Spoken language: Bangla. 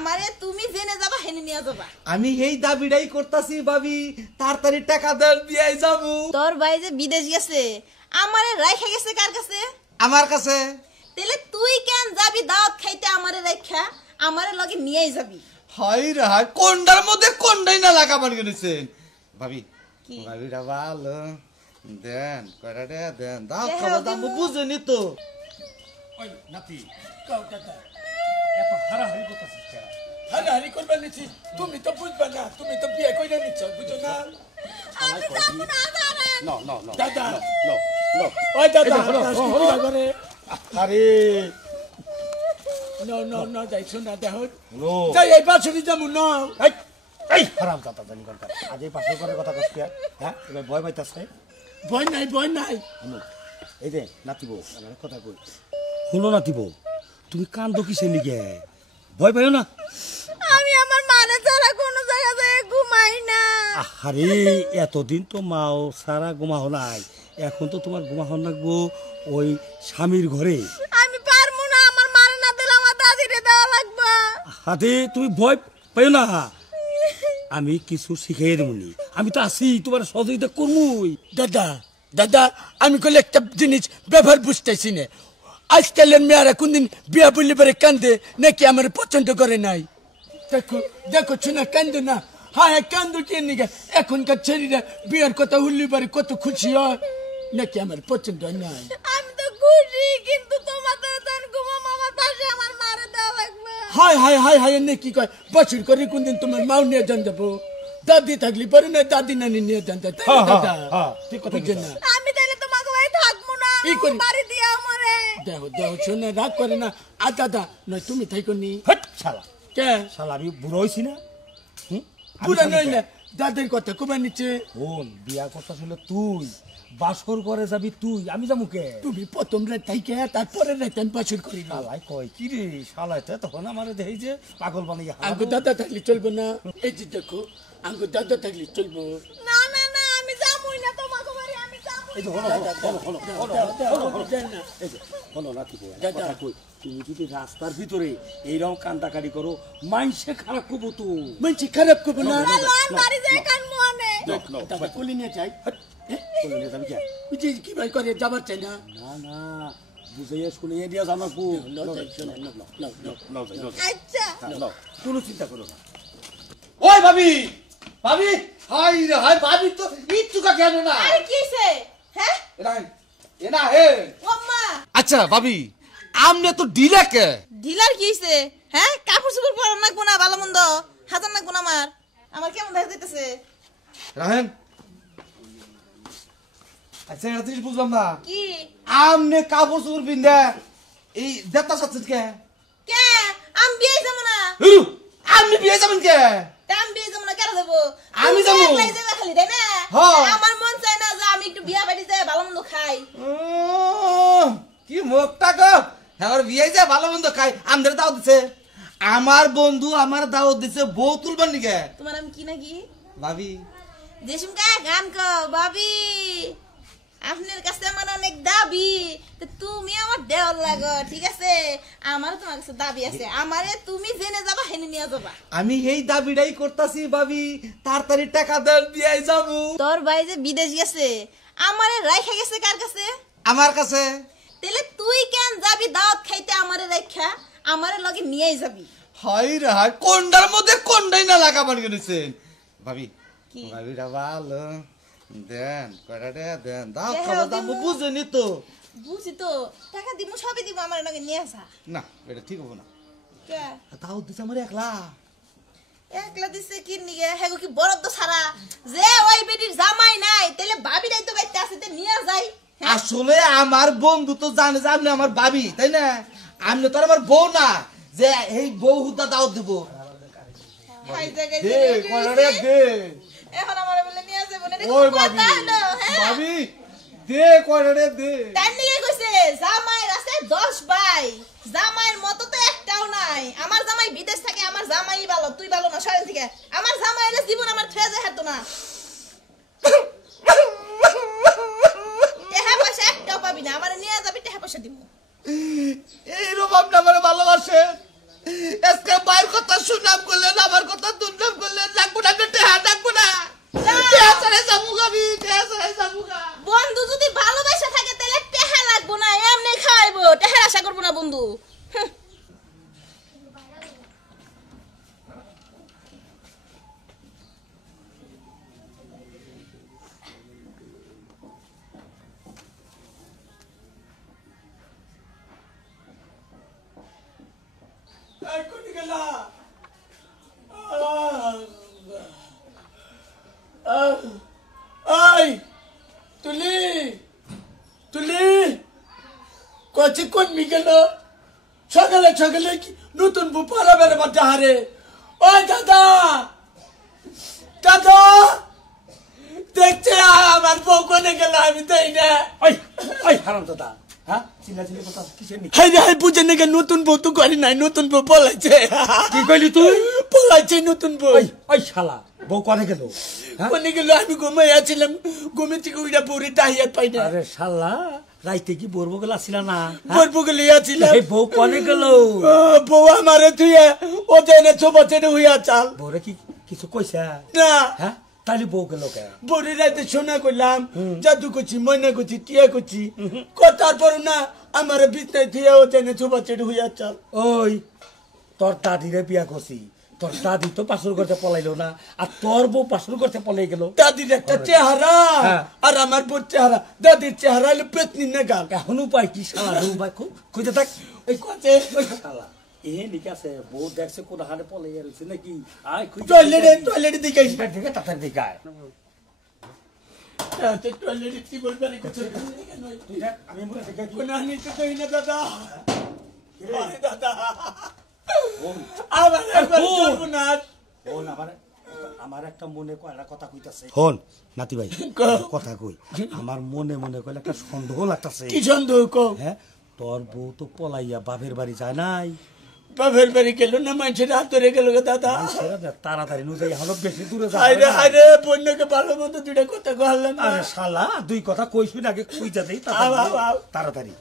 আমারে তুমি জেনে যাবা হেনে নিয়ে যাবা আমি এই দাবিটাই করতেছি ভাবি তাড়াতাড়ি টাকা দেন বিয়াই যাবো তোর ভাই যে বিদেশ গেছে আমারে রাইখা গেছে কার কাছে আমার কাছে তাহলে তুই কেন যাবি দাওয়াত খাইতে আমারে রাইখা আমারে লগে নিয়েই যাবি হাই রে হাই কোনটার মধ্যে কোনটাই না লাগাবার গেছেন ভাবি কি ভাবিরা ভালো দেন কয়টা দেন দাও খাবার দাম বুঝেনি তো ওই নাতি কাউ কাকা এত হারাহারি করতেছিস কেন হারাহারি করবা নিচ্ছি তুমি তো বুঝবা না তুমি তো বিয়ে করে নিচ্ছ বুঝো না আমি যাবো না দাঁড়ান নো নো নো দাদা নো নো ওই দাদা করে আরে নো নো নো যাইছো না দেখো যাই এই পাশে যাবো না এই হারাম দাদা জানি কোনটা আজ এই পাশে করে কথা কইছিস হ্যাঁ এবার ভয় পাইতাছে ভয় নাই এই যে নাতিবো আমার কথা কই হলো নাতিবো তুমি কান্দো কিসের লিগে ভয় পাইও না আমি আমার মানে ছাড়া কোনো জায়গায় ঘুমাই না আরে এতদিন তো মাও সারা ঘুমাও নাই এখন তো তোমার ঘুমাও লাগবো ওই স্বামীর ঘরে আমি পারবো না আমার মানে না দিলে আমার দাদিরে দেওয়া লাগবে হাতে তুমি ভয় পাইও না আমি কিছু শিখাই দেবনি আমি তো আছি তোমার সহযোগিতা করবই দাদা দাদা আমি কইলে একটা জিনিস ব্যবহার বুঝতেছি না আজকালের মেয়েরা কোনদিন বিয়া বললে পরে কান্দে নাকি আমার পছন্দ করে নাই দেখো দেখো শোনা কান্দে না হ্যাঁ কান্দো কে নিগে এখনকার ছেলেরা বিয়ার কথা উল্লি পারে কত খুশি হয় নাকি আমার পছন্দ নাই আমি তো খুশি কিন্তু তোমাদের দান ঘুমাম আমার পাশে আমার মারে দেওয়া লাগবে হাই হাই হাই হাই নাকি কয় বছর করে কোনদিন তোমার মাও নিয়ে যান যাবো দাদি থাকলি পরে না দাদি নানি নিয়ে যান দাদা ঠিক কথা না আমি তাহলে তোমাকে ভাই থাকবো না কি করি? বাড়ি দিয়ে আমারে দেখো দেখো শোনে রাগ করে না আর দাদা নয় তুমি থাইকো নি হট শালা কে শালা আমি বুড়ো হইছি না পুরা নয় না দাদের কথা কবে নিচ্ছে শোন বিয়া কথা ছিল তুই বাসর করে যাবি তুই আমি যাবো কে তুমি প্রথম রাত থাইকে তারপরে রাত আমি বাছুর করি না শালাই কয় কি রে শালাই তো তখন আমার দেখি যে পাগল বানিয়ে আঙ্গু দাদা থাকলে চলবে না এই যে দেখো আঙ্গু দাদা থাকলে চলবো না না না আমি যাবই না তোমাকে বাড়ি আমি যাবো এই যে হলো এই যে হলো নাতি কথা কই তুমি যদি রাস্তার ভিতরে এইরকম কান্দাকাটি করো মাইসে খারাপ করবো তো মানছি খারাপ করবো না বাড়ি যায় কান মনে দাদা কোলে নিয়ে যাই বলে নিয়ে যাবি কে বুঝি কি ভাই করে যাবার চাই না না না বুঝাইয়া শুনিয়ে দিয়া জানার পু আচ্ছা কোনো চিন্তা করো না ওই ভাবি ভাবি হাই রে হাই ভাবি তো ইচ্ছুকা কেন না আরে কিছে হ্যাঁ এনা হে ওম্মা আচ্ছা ভাবি আমনে তো ডিলা কে ঢিলার কিছে হ্যাঁ কাপড় চোপড় পরন না কোনা ভালো মন্দ হাজার না কোন আমার কেমন দেখা যাইতেছে রাহেন আচ্ছা এটা তুই বুঝলাম না কি আমনে কাপড় চোপড় পিন্দা এই দেতা সাথে কে কে আমি বিয়ে যাব না আমি বিয়ে যাবেন কে আমি বিয়ে যাব না কেন দেবো আমি যাবো। একলাই যাবে খালি তাই না হ্যাঁ। আমার মন চায় না যে আমি একটু বিয়া বাড়ি যাই ভালো মন্দ খাই কি মুখটা গো হ্যাঁ বিয়ে যায় ভালো মন্দ খাই আমাদের দাওয়াত দিছে আমার বন্ধু আমার দাওয়াত দিছে বউ তুলবার নিকে তোমার আমি কি নাকি ভাবি জেসুমকা গান কো ভাবি আপনার কাছে আমার অনেক দাবি তো তুমি আমার দেওয়ার লাগো ঠিক আছে আমার তোমার কাছে দাবি আছে আমারে তুমি জেনে যাবা হেনে নিয়ে যাবা আমি এই দাবিটাই করতেছি ভাবি তাড়াতাড়ি টাকা দেন বিয়ে যাবো তোর ভাই যে বিদেশ গেছে আমারে রাইখা গেছে কার কাছে আমার কাছে তাহলে তুই কেন যাবি দাওয়াত খাইতে আমারে রাইখা আমারে লগে নিয়েই যাবি হাই রে হাই কোনটার মধ্যে কোনটাই না লাগাবার গেছেন ভাবি কি? ভাবিরা ভালো দেন কয়টা দেন দাও দেহ খাবার দাম দিমু। বুঝেনি তো বুঝি তো টাকা দিব সবই দিব আমার লগে নিয়ে আসা না এটা ঠিক হবো না কে তাও দিছে আমার একলা একলা দিছে কি নিগে হেগো কি বরাদ্দ ছাড়া যে ওই বেটির জামাই নাই তাহলে ভাবি নাই তো বাইতে আছে তে নিয়ে যাই আসলে আমার বন্ধু তো জানে যে আপনি আমার ভাবি তাই না আপনি তো আর আমার বউ না যে এই বউ হুদা দাওয়াত দিব খাই জায়গায় দে কয়টা দে এখন আমারে বলে নিয়ে যাবো না ওই কথা ভাবি হলো হ্যাঁ ভাবি দে কয়টা দে তার নিয়ে কইছে জামাইর আছে 10 ভাই জামাইর মতো তো একটাও নাই আমার জামাই বিদেশ থাকে আমার জামাই ভালো তুই ভালো না সরেন থেকে আমার জামাইরে জীবন আমার ছেড়ে যায় হাঁটো না টেহা পয়সা একটাও পাবি না আমারে নিয়ে যাবি টেহা পয়সা দিব এইরকম আপনি আমার ভালোবাসে আজকে বাইর কথা শুনে গেলা আই তুলি তুলি কচি কোন মি গেল সকালে সকালে নতুন বউ পালা বেড়ে বাচ্চা হারে ওই দাদা দাদা দেখছে আমার বউ কোনে গেল আমি তাই না ওই ওই হারাম দাদা হ্যাঁ চিল্লাচিল্লি কথা কিসের নি হাই হাই বুঝে নাকি নতুন বউ তো করি নাই নতুন বউ পলাইছে কি কইলি তুই পলাইছে নতুন বউ ওই ওই শালা বউ কোনে গেল কোনে গেল আমি ঘুমাই আছিলাম ঘুমে থেকে উইটা বউরে ডাহিয়া পাই না আরে শালা রাইতে কি বলবো গেল আসিল না বলবো গেলে আছিলাম এই বউ কোনে গেল বউ আমারে তুই ও জানে ছোবা ছেড়ে হইয়া চাল বউরে কি কিছু কইছা না হ্যাঁ তাইলে বউ গেল কে বউরে রাইতে শোনা করলাম জাদু করছি ময়না করছি টিয়া করছি তারপর না আমার বিছনায় থিয়া ও জানে ছোবা ছেড়ে হইয়া চাল ওই তোর দাদিরে বিয়া করছি তোর দাদি তো পাশুর করতে পলাইলো না আর তোর বউ পাশুর করতে পলাই গেল দাদির একটা চেহারা আর আমার বোর চেহারা দাদির চেহারা হলো পেতনি না গাল এখন উপায় কি শালা উপায় খুঁজে থাক এই কথা ওই শালা এ ঠিক আছে বউ দেখছে কোন হারে পলাই রয়েছে নাকি আয় টয়লেটে দিকে দেখে তাড়াতাড়ি দেখায় টয়লেটে কি বলবে না কিছু আমি মনে দেখে কোন আনিতে কই না দাদা আরে দাদা আমার একবার চলবো না হন আমার একটা মনে কয়টা কথা কইতাছে হন নাতি ভাই কথা কই আমার মনে মনে কইলে একটা সন্দেহ লাগতাছে কি সন্দেহ কো হ্যাঁ তোর বউ তো পলাইয়া বাপের বাড়ি যায় নাই বাপের বাড়ি গেল না মানুষের হাত ধরে গেল দাদা তাড়াতাড়ি নু যাই হলো বেশি দূরে আরে আরে বন্যকে ভালো মতো দুইটা কথা কইলাম আরে শালা দুই কথা কইছিস আগে কইতা দেই তাড়াতাড়ি